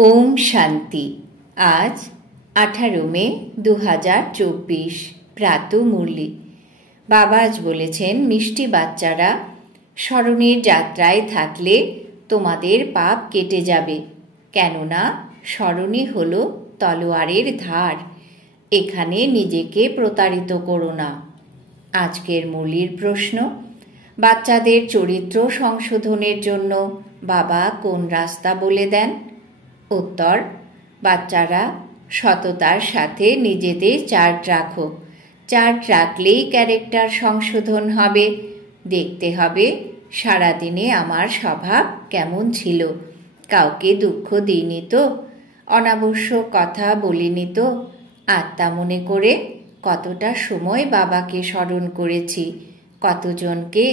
ওম শান্তি। আজ 18 মে 2024 প্রাতঃ মুরলি। বাবা আজ বলেছেন, মিষ্টি বাচ্চারা, স্মরণের যাত্রায় থাকলে তোমাদের পাপ কেটে যাবে, কেননা স্মরণই হলো তলোয়ারের ধার। এখানে নিজেকে প্রতারিত করো না। আজকের মুরলির প্রশ্ন, বাচ্চাদের চরিত্র সংশোধনের জন্য বাবা কোন রাস্তা বলে দেন? উত্তর, বাচ্চারা, সততার সাথে নিজেদের চার্ট রাখো। চার্ট রাখলেই ক্যারেক্টার সংশোধন হবে। দেখতে হবে সারাদিনে আমার স্বভাব কেমন ছিল, কাউকে দুঃখ দিইনি তো, অনাবশ্যক কথা বলিনি তো, আত্মা মনে করে কতটা সময় বাবাকে স্মরণ করেছি, কতজনকে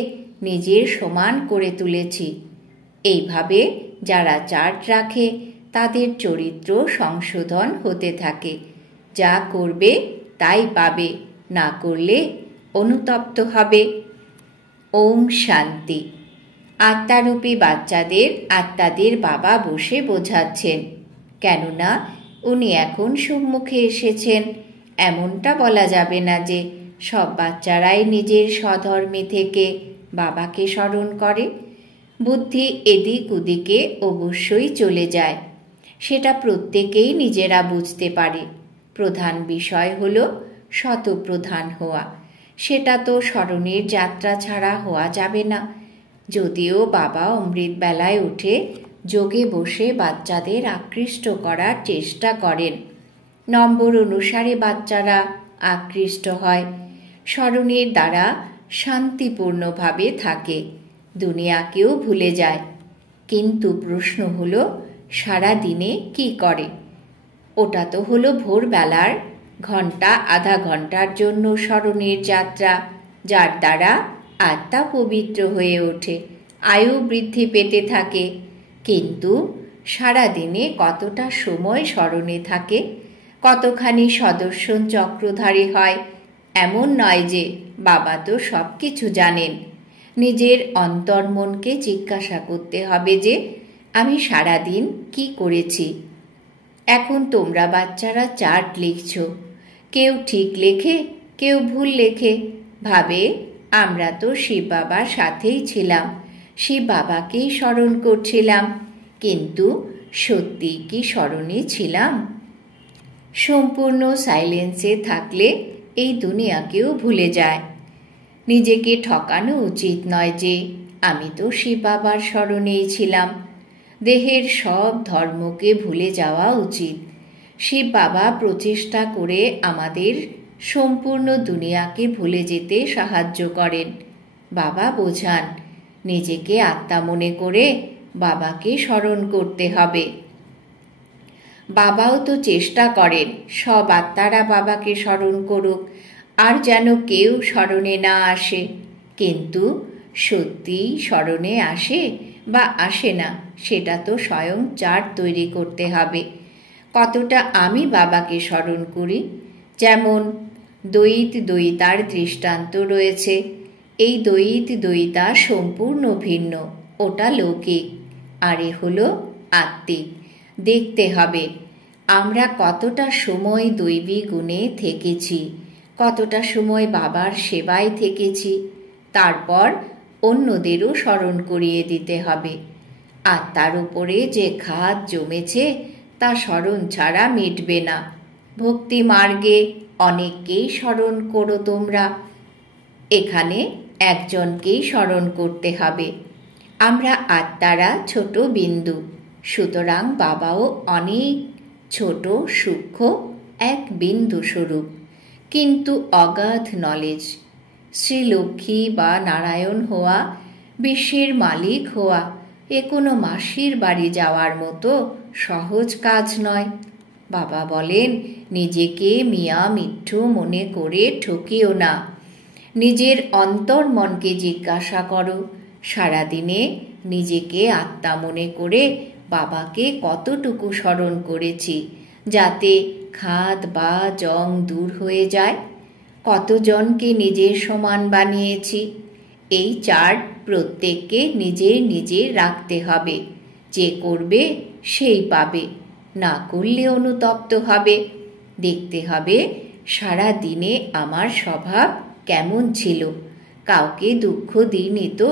নিজের সমান করে তুলেছি। এইভাবে যারা চার্ট রাখে তাদের চরিত্র সংশোধন হতে থাকে। যা করবে তাই পাবে, না করলে অনুতপ্ত হবে। ওম শান্তি। আত্মারূপী বাচ্চাদের আত্মাদের বাবা বসে বোঝাচ্ছেন, কেননা উনি এখন সম্মুখে এসেছেন। এমনটা বলা যাবে না যে সব বাচ্চারাই নিজের স্বধর্মী থেকে বাবাকে স্মরণ করে। বুদ্ধি এদিক ওদিকে অবশ্যই চলে যায়, সেটা প্রত্যেকেই নিজেরা বুঝতে পারে। প্রধান বিষয় হলো শতপ্রধান হওয়া। সেটা তো স্মরণের যাত্রা ছাড়া হওয়া যাবে না। যদিও বাবা অমৃত বেলায় উঠে যোগে বসে বাচ্চাদের আকৃষ্ট করার চেষ্টা করেন, নম্বর অনুসারে বাচ্চারা আকৃষ্ট হয়, স্মরণের দ্বারা শান্তিপূর্ণভাবে থাকে, দুনিয়াকেও ভুলে যায়। কিন্তু প্রশ্ন হলো, সারা দিনে কি করে? ওটা তো হলো ভোরবেলার ঘন্টা আধা ঘন্টার জন্য স্মরণের যাত্রা, যার দ্বারা আত্মা পবিত্র হয়ে ওঠে, আয়ু বৃদ্ধি পেতে থাকে। কিন্তু সারা দিনে কতটা সময় স্মরণে থাকে, কতখানি সদর্শন চক্রধারী হয়? এমন নয় যে বাবা তো সব কিছু জানেন। নিজের অন্তর্মনকে জিজ্ঞাসা করতে হবে যে আমি সারাদিন কি করেছি। এখন তোমরা বাচ্চারা চার্ট লিখছ, কেউ ঠিক লেখে, কেউ ভুল লেখে, ভাবে আমরা তো শিব বাবার সাথেই ছিলাম, শিব বাবাকেই স্মরণ করছিলাম। কিন্তু সত্যি কি স্মরণে ছিলাম? সম্পূর্ণ সাইলেন্সে থাকলে এই দুনিয়াকেও ভুলে যায়। নিজেকে ঠকানো উচিত নয় যে আমি তো শিব বাবার স্মরণেই ছিলাম। দেহের সব ধর্মকে ভুলে যাওয়া উচিত। শিব বাবা প্রচেষ্টা করে আমাদের সম্পূর্ণ দুনিয়াকে ভুলে যেতে সাহায্য করেন। বাবা বোঝান, নিজেকে আত্মা মনে করে বাবাকে স্মরণ করতে হবে। বাবাও তো চেষ্টা করেন সব আত্মারা বাবাকে স্মরণ করুক, আর যেন কেউ স্মরণে না আসে। কিন্তু সত্যি স্মরণে আসে বা আসে না, সেটা তো স্বয়ং চার্ট তৈরি করতে হবে। কতটা আমি বাবাকে স্মরণ করি? যেমন দ্বৈত দ্বৈতার দৃষ্টান্ত রয়েছে। এই দ্বৈত দ্বৈতা সম্পূর্ণ ভিন্ন, ওটা লৌকিক, আর এ হলো আত্মিক। দেখতে হবে আমরা কতটা সময় দৈবী গুণে থেকেছি, কতটা সময় বাবার সেবায় থেকেছি। তারপর অন্যদেরও স্মরণ করিয়ে দিতে হবে। আত্মার উপরে যে ঘাত জমেছে তা স্মরণ ছাড়া মিটবে না। ভক্তি মার্গে অনেককেই স্মরণ করো তোমরা, এখানে একজনকেই স্মরণ করতে হবে। আমরা আত্মারা ছোট বিন্দু, সুতরাং বাবাও অনেক ছোট সূক্ষ্ম এক বিন্দু স্বরূপ, কিন্তু অগাধ নলেজ। শ্রীলক্ষ্মী বা নারায়ণ হওয়া, বিশ্বের মালিক হওয়া, এ কোনো মাসির বাড়ি যাওয়ার মতো সহজ কাজ নয়। বাবা বলেন, নিজেকে মিয়া মিঠু মনে করে ঠকিও না। নিজের অন্তর্মনকে জিজ্ঞাসা করো, সারাদিনে নিজেকে আত্মা মনে করে বাবাকে কতটুকু স্মরণ করেছি, যাতে খাদ বা জং দূর হয়ে যায়। কতজনকে নিজের সমান বানিয়েছি। এই চার্ট প্রত্যেককে নিজের নিজের রাখতে হবে। যে করবে সেই পাবে, না করলে অনুতপ্ত হবে। দেখতে হবে সারা দিনে আমার স্বভাব কেমন ছিল, কাউকে দুঃখ দিইনি তো,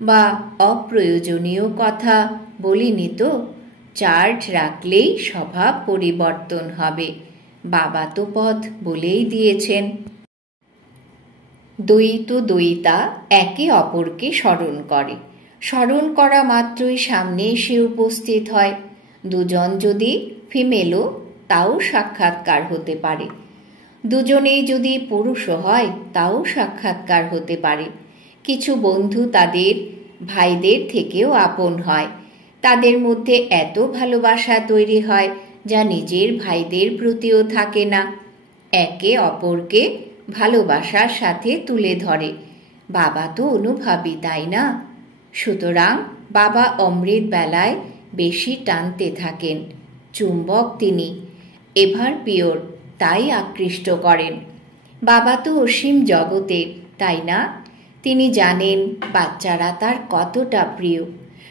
বা অপ্রয়োজনীয় কথা বলিনি তো। চার্ট রাখলেই স্বভাব পরিবর্তন হবে। বাবা তো পথ বলেই দিয়েছেন। দ্বৈত দ্বৈতা একে অপরকে স্মরণ করে। স্মরণ করা মাত্রই সামনে এসে উপস্থিত হয়। দুজন যদি ফিমেলও, তাও সাক্ষাৎকার হতে পারে। দুজনেই যদি পুরুষও হয়, তাও সাক্ষাৎকার হতে পারে। কিছু বন্ধু তাদের ভাইদের থেকেও আপন হয়। তাদের মধ্যে এত ভালোবাসা তৈরি হয় যা নিজের ভাইদের প্রতিও থাকে না। একে অপরকে ভালোবাসার সাথে তুলে ধরে। বাবা তো অনুভবী, তাই না? সুতরাং বাবা অমৃত বেলায় বেশি টানতে থাকেন। চুম্বক তিনি, এভার পিওর, তাই আকৃষ্ট করেন। বাবা তো অসীম জগতের, তাই না? তিনি জানেন বাচ্চারা তার কতটা প্রিয়।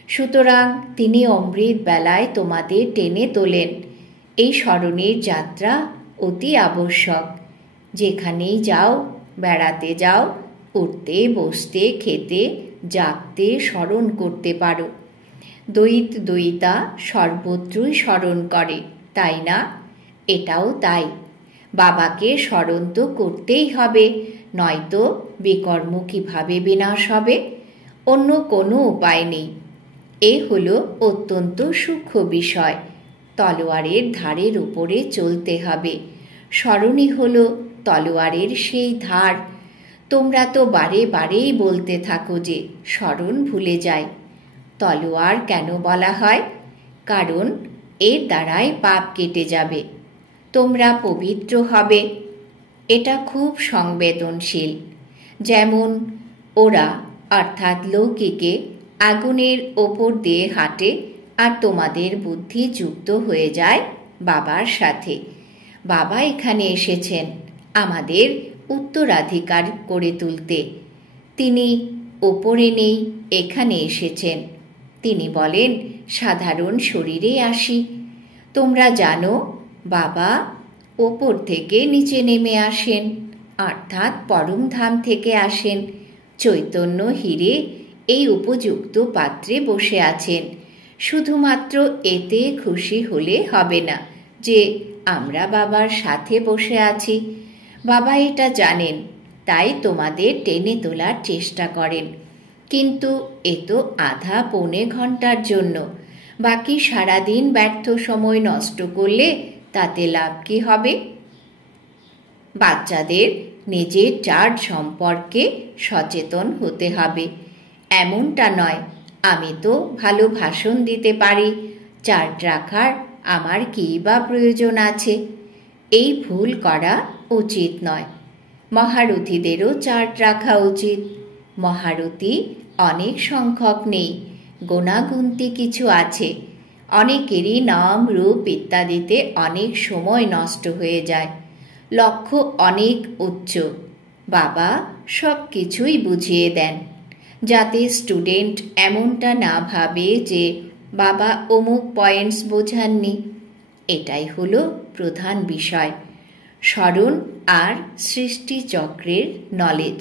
সুতরাং তিনি অমৃত বেলায় তোমাদের টেনে তোলেন। এই স্মরণের যাত্রা অতি আবশ্যক। যেখানেই যাও, বেড়াতে যাও, উঠতে বসতে খেতে জাগতে স্মরণ করতে পারো। দ্বৈত দ্বৈতা সর্বত্রই স্মরণ করে, তাই না? এটাও তাই। বাবাকে স্মরণ তো করতেই হবে, নয়তো বিকর্ম কিভাবে বিনাশ হবে? অন্য কোনো উপায় নেই। এ হলো অত্যন্ত সূক্ষ্ম বিষয়। তলোয়ারের ধারের উপরে চলতে হবে। স্মরণই হলো তলোয়ারের সেই ধার। তোমরা তো বারে বারেই বলতে থাকো যে স্মরণ ভুলে যায়। তলোয়ার কেন বলা হয়? কারণ এর দ্বারাই পাপ কেটে যাবে, তোমরা পবিত্র হবে। এটা খুব সংবেদনশীল। যেমন ওরা অর্থাৎ লৌকিকে আগুনের ওপর দিয়ে হাঁটে, আর তোমাদের বুদ্ধি যুক্ত হয়ে যায় বাবার সাথে। বাবা এখানে এসেছেন আমাদের উত্তরাধিকার করে তুলতে। তিনি ওপরে নেই, এখানে এসেছেন। তিনি বলেন সাধারণ শরীরে আসি। তোমরা জানো বাবা ওপর থেকে নিচে নেমে আসেন, অর্থাৎ পরমধাম থেকে আসেন। চৈতন্য হীরে এই উপযুক্ত পাত্রে বসে আছেন। শুধুমাত্র এতে খুশি হলে হবে না যে আমরা বাবার সাথে বসে আছি। বাবা এটা জানেন, তাই তোমাদের টেনে তোলার চেষ্টা করেন। কিন্তু এ তো আধা পৌনে ঘন্টার জন্য। বাকি সারাদিন ব্যর্থ সময় নষ্ট করলে তাতে লাভ কি হবে? বাচ্চাদের নিজের চার্ট সম্পর্কে সচেতন হতে হবে। এমনটা নয় আমি তো ভালো ভাষণ দিতে পারি, চার্ট রাখার আমার কী বা প্রয়োজন আছে। এই ভুল করা উচিত নয়। মহারথীদেরও চার্ট রাখা উচিত। মহারথী অনেক সংখ্যক নেই, গোনাগুনতি কিছু আছে। অনেকেরই নাম রূপ ইত্যাদিতে অনেক সময় নষ্ট হয়ে যায়। লক্ষ্য অনেক উচ্চ। বাবা সব কিছুই বুঝিয়ে দেন, যাতে স্টুডেন্ট এমনটা না ভাবে যে বাবা অমুক পয়েন্টস বোঝাননি। এটাই হলো প্রধান বিষয়, স্মরণ আর সৃষ্টিচক্রের নলেজ।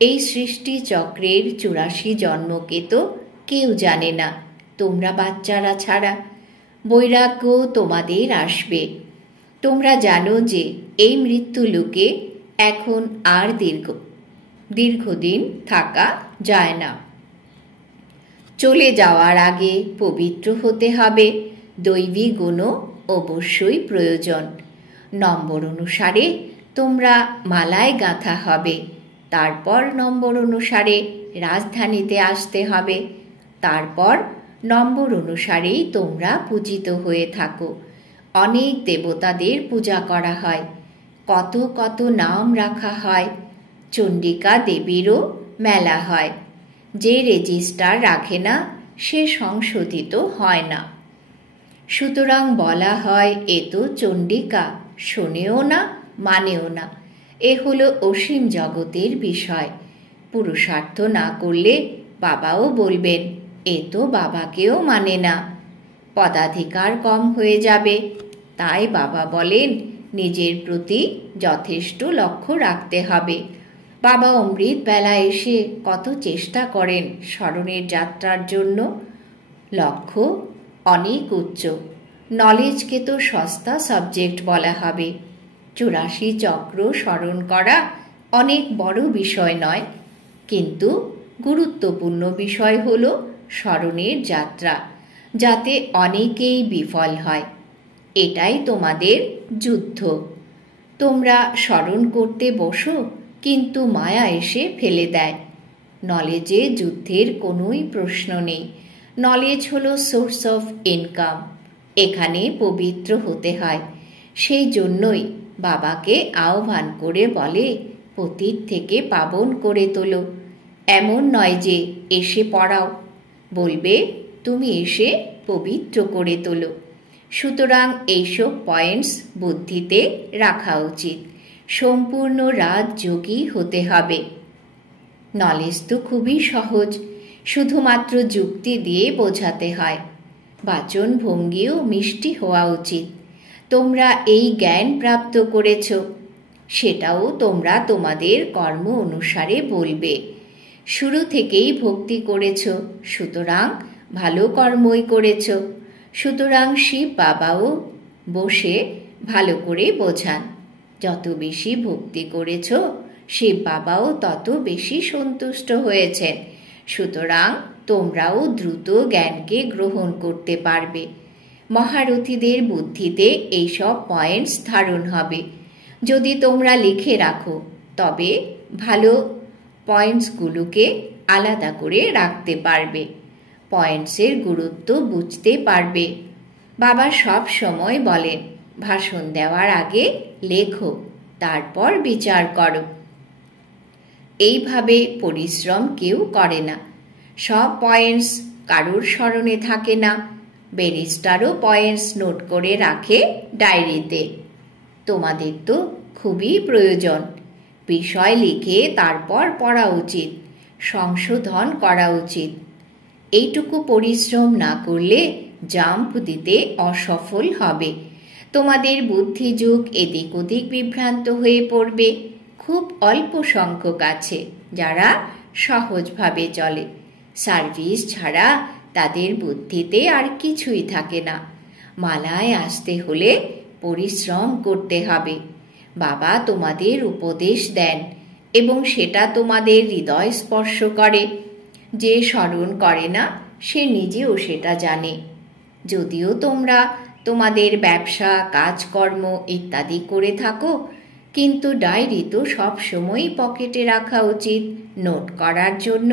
এই সৃষ্টিচক্রের 84 জন্মকে তো কেউ জানে না, তোমরা বাচ্চারা ছাড়া। বৈরাগ্য তোমাদের আসবে। তোমরা জানো যে এই মৃত্যুলোকে এখন আর দীর্ঘদিন থাকা যায় না। চলে যাওয়ার আগে পবিত্র হতে হবে। দৈবী গুণও অবশ্যই প্রয়োজন। নম্বর অনুসারে তোমরা মালায় গাঁথা হবে। তারপর নম্বর অনুসারে রাজধানীতে আসতে হবে। তারপর নম্বর অনুসারেই তোমরা পূজিত হয়ে থাকো। অনেক দেবতাদের পূজা করা হয়, কত কত নাম রাখা হয়। চণ্ডিকা দেবীরও মেলা হয়। যে রেজিস্টার রাখে না সে সংশোধিত হয় না। সুতরাং বলা হয় এ তো চণ্ডিকা, শোনেও না মানেও না। এ হলো অসীম জগতের বিষয়। পুরুষার্থ না করলে বাবাও বলবেন এ তো বাবাকেও মানে না। পদাধিকার কম হয়ে যাবে। তাই বাবা বলেন নিজের প্রতি যথেষ্ট লক্ষ্য রাখতে হবে। বাবা অমৃত বেলা এসে কত চেষ্টা করেন স্মরণের যাত্রার জন্য। লক্ষ্য অনেক উচ্চ। নলেজকে তো সস্তা সাবজেক্ট বলা হবে। 84 চক্র স্মরণ করা অনেক বড় বিষয় নয়, কিন্তু গুরুত্বপূর্ণ বিষয় হল স্মরণের যাত্রা, যাতে অনেকেই বিফল হয়। এটাই তোমাদের যুদ্ধ। তোমরা স্মরণ করতে বসো, কিন্তু মায়া এসে ফেলে দেয়। নলেজে যুদ্ধের কোনোই প্রশ্ন নেই। নলেজ হলো সোর্স অফ ইনকাম। এখানে পবিত্র হতে হয়। সেই জন্যই বাবাকে আহ্বান করে বলে পতিত থেকে পাবন করে তোলো। এমন নয় যে এসে পড়াও, বলবে তুমি এসে পবিত্র করে তোলো। সুতরাং এইসব পয়েন্টস বুদ্ধিতে রাখা উচিত। সম্পূর্ণ রাজযোগী হতে হবে। নলেজ তো খুবই সহজ, শুধুমাত্র যুক্তি দিয়ে বোঝাতে হয়। বাচন ভঙ্গিও মিষ্টি হওয়া উচিত। তোমরা এই জ্ঞান প্রাপ্ত করেছ, সেটাও তোমরা তোমাদের কর্ম অনুসারে বলবে। শুরু থেকেই ভক্তি করেছ, সুতরাং ভালো কর্মই করেছ। সুতরাং শিব বাবাও বসে ভালো করে বোঝান। যত বেশি ভক্তি করেছ, শিব বাবাও তত বেশি সন্তুষ্ট হয়েছেন। সুতরাং তোমরাও দ্রুত জ্ঞানকে গ্রহণ করতে পারবে। মহারথীদের বুদ্ধিতে এইসব পয়েন্টস ধারণ হবে। যদি তোমরা লিখে রাখো, তবে ভালো পয়েন্টসগুলোকে আলাদা করে রাখতে পারবে। পয়েন্টসের গুরুত্ব বুঝতে পারবে। বাবা সব সময় বলেন ভাষণ দেওয়ার আগে লেখো, তারপর বিচার করো। এইভাবে পরিশ্রম কেউ করে না। সব পয়েন্টস কারোর স্মরণে থাকে না। ব্যারিস্টারও পয়েন্টস নোট করে রাখে ডায়েরিতে। তোমাদের তো খুবই প্রয়োজন। বিষয় লিখে তারপর পড়া উচিত, সংশোধন করা উচিত। এইটুকু পরিশ্রম না করলে জাম্প দিতে অসফল হবে। তোমাদের বুদ্ধিযুগ এদিক ওদিক বিভ্রান্ত হয়ে পড়বে। খুব অল্প সংখ্যক আছে যারা সহজভাবে চলে। সার্ভিস ছাড়া তাদের বুদ্ধিতে আর কিছুই থাকে না। মালায় আসতে হলে পরিশ্রম করতে হবে। বাবা তোমাদের উপদেশ দেন এবং সেটা তোমাদের হৃদয় স্পর্শ করে। যে স্মরণ করে না সে নিজেও সেটা জানে। যদিও তোমরা তোমাদের ব্যবসা, কাজকর্ম ইত্যাদি করে থাকো, কিন্তু ডায়েরি তো সবসময় পকেটে রাখা উচিত নোট করার জন্য।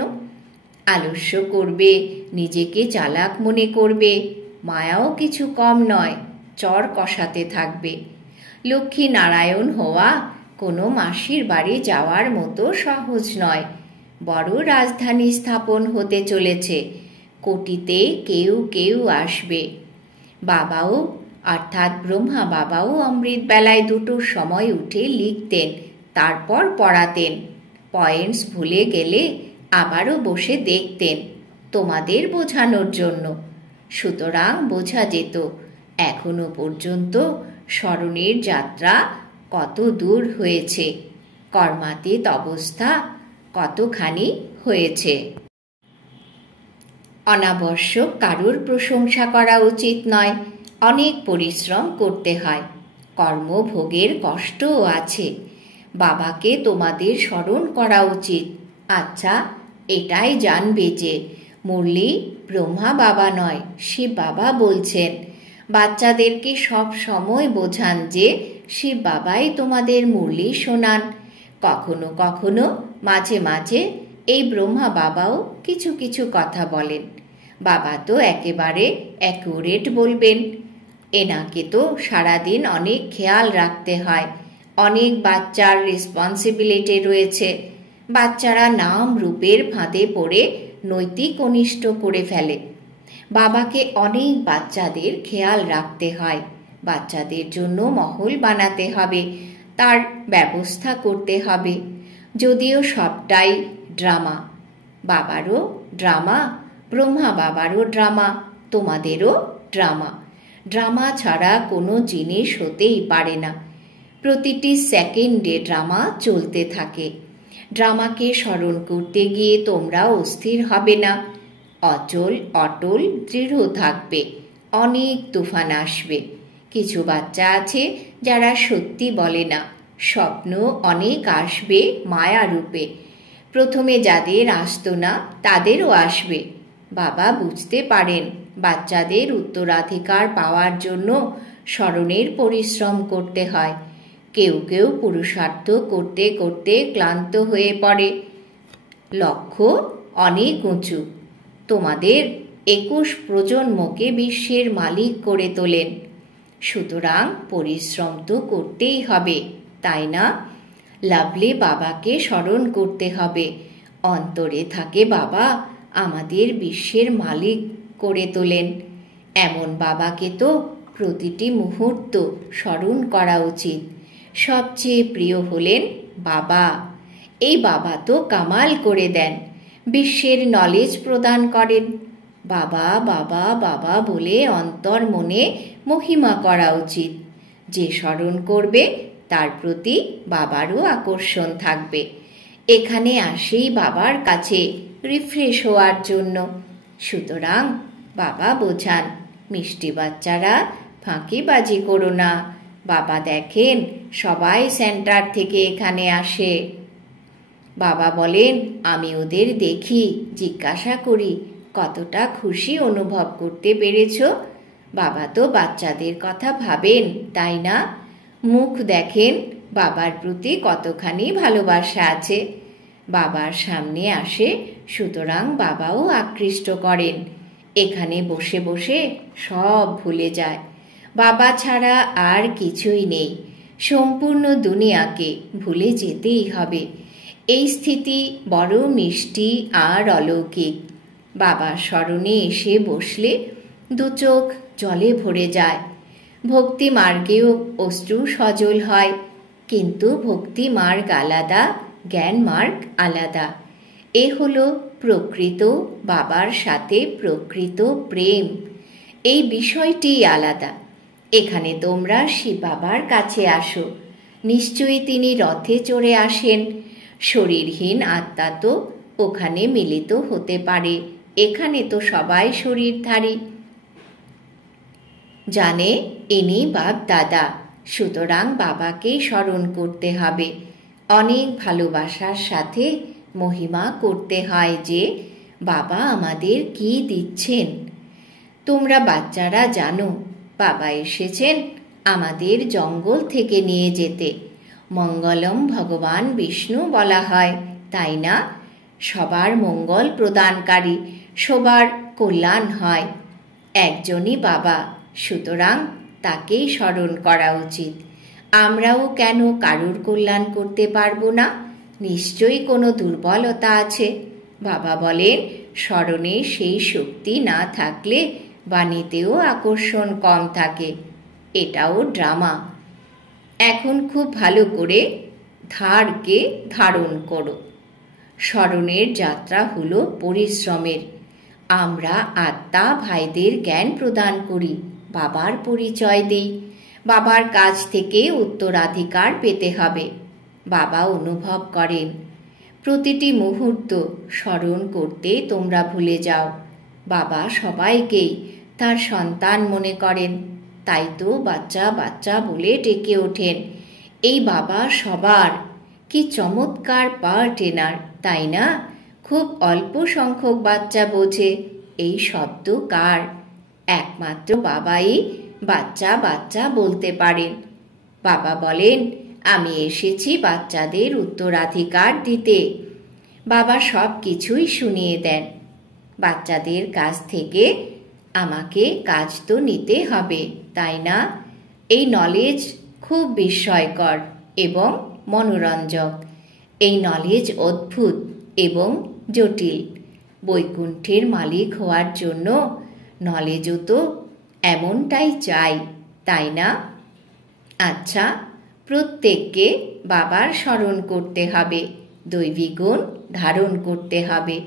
আলস্য করবে, নিজেকে চালাক মনে করবে, মায়াও কিছু কম নয়, চর কষাতে থাকবে। লক্ষ্মী নারায়ণ হওয়া কোনো মাসির বাড়ি যাওয়ার মতো সহজ নয়। বড় রাজধানী স্থাপন হতে চলেছে। কোটিতে কেউ কেউ আসবে। বাবাও অর্থাৎ ব্রহ্মা বাবাও অমৃত বেলায় দুটোর সময় উঠে লিখতেন, তারপর পড়াতেন। পয়েন্টস ভুলে গেলে আবারও বসে দেখতেন তোমাদের বোঝানোর জন্য। সুতরাং বোঝা যেত এখনো পর্যন্ত স্মরণের যাত্রা কত দূর হয়েছে, কর্মাতীত অবস্থা কতখানি হয়েছে। অনাবশ্যক কারোর প্রশংসা করা উচিত নয়। অনেক পরিশ্রম করতে হয়। কর্মভোগের কষ্টও আছে। বাবাকে তোমাদের স্মরণ করা উচিত। আচ্ছা, এটাই জানবে যে মুরলি ব্রহ্মা বাবা নয়, শিব বাবা বলছেন। বাচ্চাদেরকে সব সময় বোঝান যে শিব বাবাই তোমাদের মুরলি শোনান। কখনো কখনো মাঝে মাঝে এই ব্রহ্মা বাবাও কিছু কিছু কথা বলেন। বাবা তো একেবারে অ্যাকুরেট বলবেন। এনাকে তো সারাদিন অনেক খেয়াল রাখতে হয়। অনেক বাচ্চার রেসপন্সিবিলিটি রয়েছে। বাচ্চারা নাম রূপের ফাঁদে পড়ে নৈতিক অনিষ্ট করে ফেলে। বাবাকে অনেক বাচ্চাদের খেয়াল রাখতে হয়। বাচ্চাদের জন্য মহল বানাতে হবে, তার ব্যবস্থা করতে হবে। যদিও সবটাই ড্রামা। বাবারও ড্রামা, ব্রহ্মা বাবারও ড্রামা, তোমাদেরও ড্রামা। ড্রামা ছাড়া কোনো জিনিস হতেই পারে না। প্রতিটি সেকেন্ডে ড্রামা চলতে থাকে। ড্রামাকে স্মরণ করতে গিয়ে তোমরা অস্থির হবে না, অচল অটল দৃঢ় থাকবে। অনেক তুফান আসবে। কিছু বাচ্চা আছে যারা সত্যি বলে না, স্বপ্ন অনেক আসবে মায়া রূপে। প্রথমে যাদের আসতো না তাদেরও আসবে। বাবা বুঝতে পারেন বাচ্চাদের উত্তরাধিকার পাওয়ার জন্য স্মরণের পরিশ্রম করতে হয়। কেউ কেউ পুরুষার্থ করতে করতে ক্লান্ত হয়ে পড়ে। লক্ষ্য অনেক উঁচু। তোমাদের 21 প্রজন্মকে বিশ্বের মালিক করে তোলেন। সুতরাং পরিশ্রম তো করতেই হবে, তাই না? লাভলি বাবাকে স্মরণ করতে হবে। অন্তরে থাকে বাবা আমাদের বিশ্বের মালিক করে তোলেন। এমন বাবাকে তো প্রতিটি মুহূর্ত স্মরণ করা উচিত। সবচেয়ে প্রিয় হলেন বাবা। এই বাবা তো কামাল করে দেন, বিশ্বের নলেজ প্রদান করেন। বাবা বাবা বাবা বলে অন্তর মনে মহিমা করা উচিত। যে স্মরণ করবে তার প্রতি বাবারও আকর্ষণ থাকবে। এখানে আসেই বাবার কাছে রিফ্রেশ হওয়ার জন্য। সুতরাং বাবা বোঝান, মিষ্টি বাচ্চারা ফাঁকিবাজি করো না। বাবা দেখেন সবাই সেন্টার থেকে এখানে আসে। বাবা বলেন আমি ওদের দেখি, জিজ্ঞাসা করি কতটা খুশি অনুভব করতে পেরেছ। বাবা তো বাচ্চাদের কথা ভাবেন, তাই না? মুখ দেখেন বাবার প্রতি কতখানি ভালোবাসা আছে। বাবার সামনে আসে, সুতরাং বাবাও আকৃষ্ট করেন। এখানে বসে বসে সব ভুলে যায়। বাবা ছাড়া আর কিছুই নেই। সম্পূর্ণ দুনিয়াকে ভুলে যেতেই হবে। এই স্থিতি বড় মিষ্টি আর অলৌকিক। বাবার স্মরণে এসে বসলে দু চোখ জলে ভরে যায়। ভক্তি মার্গেও অশ্রু সজল হয়, কিন্তু ভক্তি মার্গ আলাদা, জ্ঞান মার্গ আলাদা। এ হলো প্রকৃত বাবার সাথে প্রকৃত প্রেম। এই বিষয়টি আলাদা। এখানে তোমরা শিব বাবার কাছে আসো, নিশ্চয়ই তিনি রথে চড়ে আসেন। শরীরহীন আত্মা তো ওখানে মিলিত হতে পারে, এখানে তো সবাই শরীরধারী। জানে ইনি বাপ দাদা, সুতরাং বাবাকে স্মরণ করতে হবে। অনেক ভালোবাসার সাথে মহিমা করতে হয় যে বাবা আমাদের কি দিচ্ছেন। তোমরা বাচ্চারা জানো বাবা এসেছেন আমাদের জঙ্গল থেকে নিয়ে যেতে। মঙ্গলম ভগবান বিষ্ণু বলা হয়, তাই না? সবার মঙ্গল প্রদানকারী, সবার কল্যাণ হয়। একজনই বাবা, সুতরাং তাকেই স্মরণ করা উচিত। আমরাও কেন কারুর কল্যাণ করতে পারবো না? নিশ্চয়ই কোনো দুর্বলতা আছে। বাবা বলেন স্মরণে সেই শক্তি না থাকলে বাণীতেও আকর্ষণ কম থাকে। এটাও ড্রামা। এখন খুব ভালো করে ধারকে ধারণ করো। স্মরণের যাত্রা হলো পরিশ্রমের। আমরা আত্মা ভাইদের জ্ঞান প্রদান করি, বাবার পরিচয় দেই। বাবার কাছ থেকে উত্তরাধিকার পেতে হবে। বাবা অনুভব করেন। প্রতিটি মুহূর্ত স্মরণ করতে তোমরা ভুলে যাও। বাবা সবাইকেই তার সন্তান মনে করেন, তাই তো বাচ্চা বাচ্চা বলে ডেকে ওঠেন। এই বাবা সবার। কি চমৎকার পার্ট এনার, তাই না? খুব অল্প সংখ্যক বাচ্চা বোঝে এই শব্দ কার। একমাত্র বাবাই বাচ্চা বাচ্চা বলতে পারেন। বাবা বলেন আমি এসেছি বাচ্চাদের উত্তরাধিকার দিতে। বাবা সব কিছুই শুনিয়ে দেন। বাচ্চাদের কাছ থেকে আমাকে কাজ তো নিতে হবে, তাই না? এই নলেজ খুব বিস্ময়কর এবং মনোরঞ্জক। এই নলেজ অদ্ভুত এবং জটিল। বৈকুণ্ঠের মালিক হওয়ার জন্য নলেজও তো এমনটাই চাই, তাই না? আচ্ছা, প্রত্যেককে বাবার স্মরণ করতে হবে, দৈবী গুণ ধারণ করতে হবে।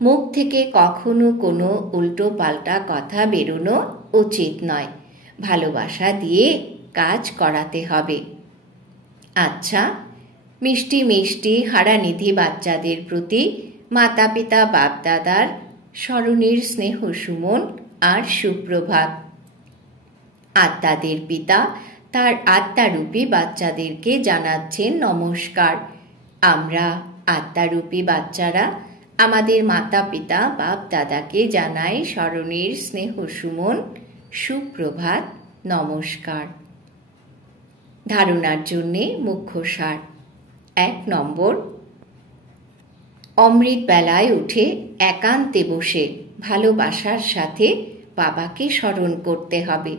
মুখ থেকে কখনো কোনো উল্টো পাল্টা কথা বেরোনো উচিত নয়। ভালোবাসা দিয়ে কাজ করাতে হবে। আচ্ছা, মিষ্টি মিষ্টি হারানিধি বাচ্চাদের প্রতি মাতা পিতা বাপদাদার স্মরণের স্নেহ সুমন আর সুপ্রভাত। আত্মাদের পিতা তার আত্মারূপী বাচ্চাদেরকে জানাচ্ছেন নমস্কার। আমরা আত্মারূপী বাচ্চারা আমাদের মাতা পিতা বাপ দাদাকে জানাই স্মরণের স্নেহ সুমন সুপ্রভাত নমস্কার। ধারণার জন্যে মুখ্য সার। 1 নম্বর, অমৃত বেলায় উঠে একান্তে বসে ভালোবাসার সাথে বাবাকে স্মরণ করতে হবে।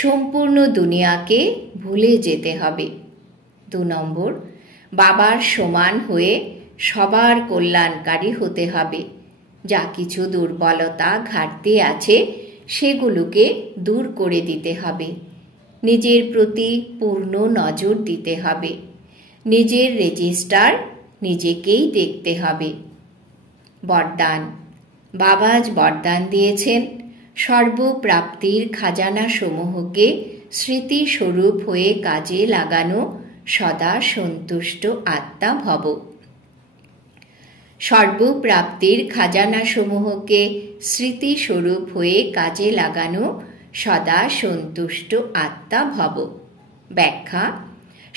সম্পূর্ণ দুনিয়াকে ভুলে যেতে হবে। 2 নম্বর, বাবার সমান হয়ে সবার কল্যাণকারী হতে হবে। যা কিছু দুর্বলতা ঘাটতি আছে সেগুলোকে দূর করে দিতে হবে। নিজের প্রতি পূর্ণ নজর দিতে হবে। নিজের রেজিস্টার নিজেকেই দেখতে হবে। বরদান। বাবা আজ বরদান দিয়েছেন, সর্বপ্রাপ্তির খাজানা সমূহকে স্মৃতিস্বরূপ হয়ে কাজে লাগানো সদা সন্তুষ্ট আত্মা ভব। সর্বপ্রাপ্তির খাজানা সমূহকে স্মৃতিস্বরূপ হয়ে কাজে লাগানো সদা সন্তুষ্ট আত্মা ভব। ব্যাখ্যা।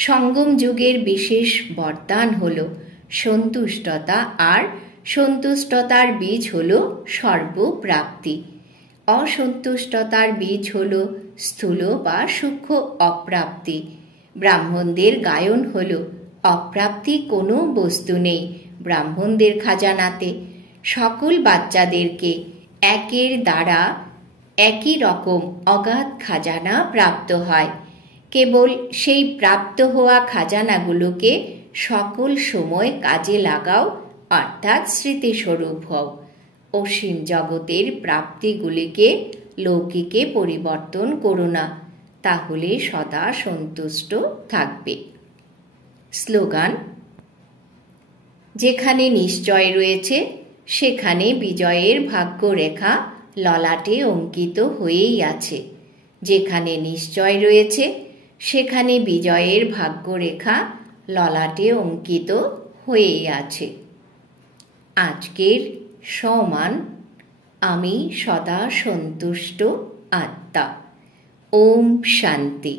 সঙ্গম যুগের বিশেষ বরদান হল সন্তুষ্টতা, আর সন্তুষ্টতার বীজ হল সর্বপ্রাপ্তি। অসন্তুষ্টতার বীজ হল স্থূল বা সূক্ষ্ম অপ্রাপ্তি। ব্রাহ্মণদের গায়ন হল অপ্রাপ্তি কোনো বস্তু নেই ব্রাহ্মণদের খাজানাতে। সকল বাচ্চাদেরকে একের দ্বারা একই রকম অগাধ খাজানা প্রাপ্ত হয়। কেবল সেই প্রাপ্ত হওয়া খাজানাগুলোকে সকল সময় কাজে লাগাও, অর্থাৎ স্মৃতিস্বরূপ হও। অসীম জগতের প্রাপ্তিগুলিকে লৌকিকে পরিবর্তন করো না, তাহলে সদা সন্তুষ্ট থাকবে। স্লোগান। যেখানে নিশ্চয় রয়েছে সেখানে বিজয়ের ভাগ্যরেখা ললাটে অঙ্কিত হয়েই আছে। যেখানে নিশ্চয় রয়েছে সেখানে বিজয়ের ভাগ্যরেখা ললাটে অঙ্কিত হয়েই আছে। আজকের সমান আমি সদা সন্তুষ্ট আত্মা। ওম শান্তি।